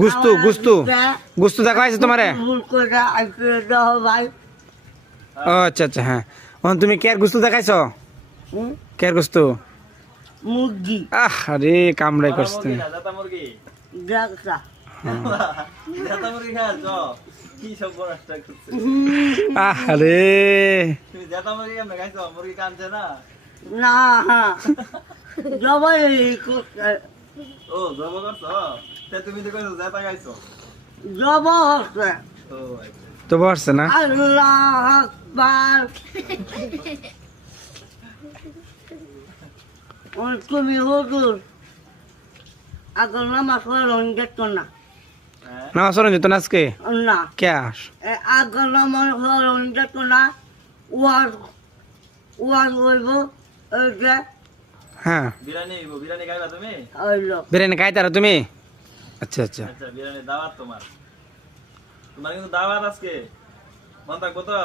গুস্তু গুস্তু গুস্তু দেখাইছে তোমারে? ভাই ও আচ্ছা আচ্ছা, হ্যাঁ। তুমি কেয়ার গুস্তু দেখাইছো? কেয়ার গুস্তু? মুরগি আরে কামড়াই করছ তুমি। জাতা মুরগি ডাকটা জাতা মুরগি খাচ্ছ? কি সব বড়টা করছে? আরে তুমি জাতা মুরগি কেমনে খাইছো? মুরগি কানছে না? না জবাই করছে ও জব করছো? তা তুমি তো কইছো জাতা খাইছো। জবা হচ্ছে ও আচ্ছা। তো বসছে না? আল্লাহ আকবার তুমি হুজুর আগে নামাজ পড়ুন যেত না হ্যাঁ না সরঞ্জ তো আজকে না কে আগে নামাজ পড়ুন যেত না ওয়াজ ওয়াজ হইব এই যে হ্যাঁ বিরিয়ানি খাইবা তুমি? হইল বিরিয়ানি খাইতারো তুমি? আচ্ছা আচ্ছা। আচ্ছা বিরিয়ানি দাওয়াত তোমার। তোমার কিন্তু দাওয়াত আজকে। মন থাকবো তো?